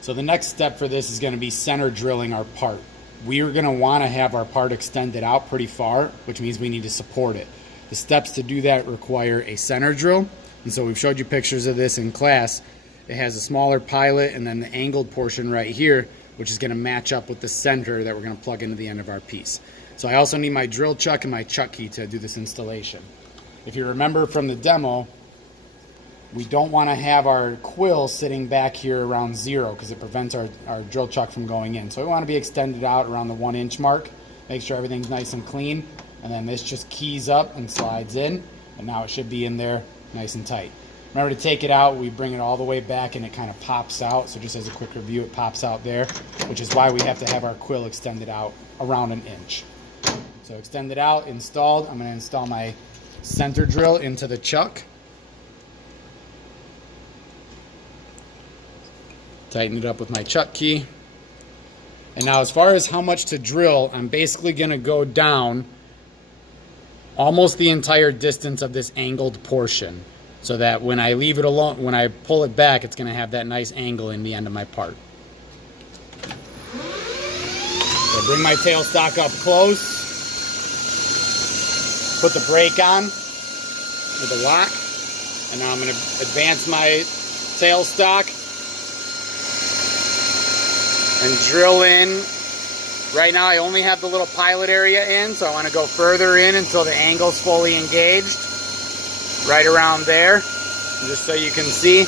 So the next step for this is going to be center drilling our part. We are going to want to have our part extended out pretty far, which means we need to support it. The steps to do that require a center drill. And so we've showed you pictures of this in class. It has a smaller pilot and then the angled portion right here, which is going to match up with the center that we're going to plug into the end of our piece. So I also need my drill chuck and my chuck key to do this installation. If you remember from the demo, we don't want to have our quill sitting back here around 0 because it prevents our drill chuck from going in. So we want to be extended out around the 1 inch mark. Make sure everything's nice and clean. And then this just keys up and slides in. And now it should be in there nice and tight. Remember to take it out, we bring it all the way back and it kind of pops out. So just as a quick review, it pops out there, which is why we have to have our quill extended out around 1 inch. So extended out, installed. I'm going to install my center drill into the chuck. Tighten it up with my chuck key. And now as far as how much to drill, I'm basically going to go down almost the entire distance of this angled portion so that when I leave it alone, when I pull it back, it's going to have that nice angle in the end of my part. So bring my tailstock up close. Put the brake on with a lock. And now I'm going to advance my tailstock and drill in. Right now I only have the little pilot area in, so I want to go further in until the angle's fully engaged. Right around there, just so you can see.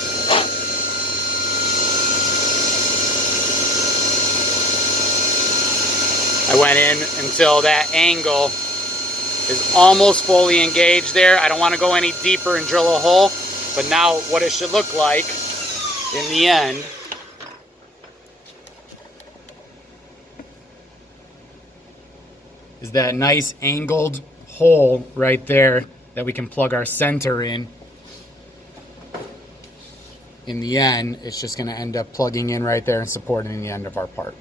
I went in until that angle is almost fully engaged there. I don't want to go any deeper and drill a hole, but now what it should look like in the end is that nice angled hole right there that we can plug our center in. In the end, it's just going to end up plugging in right there and supporting the end of our part.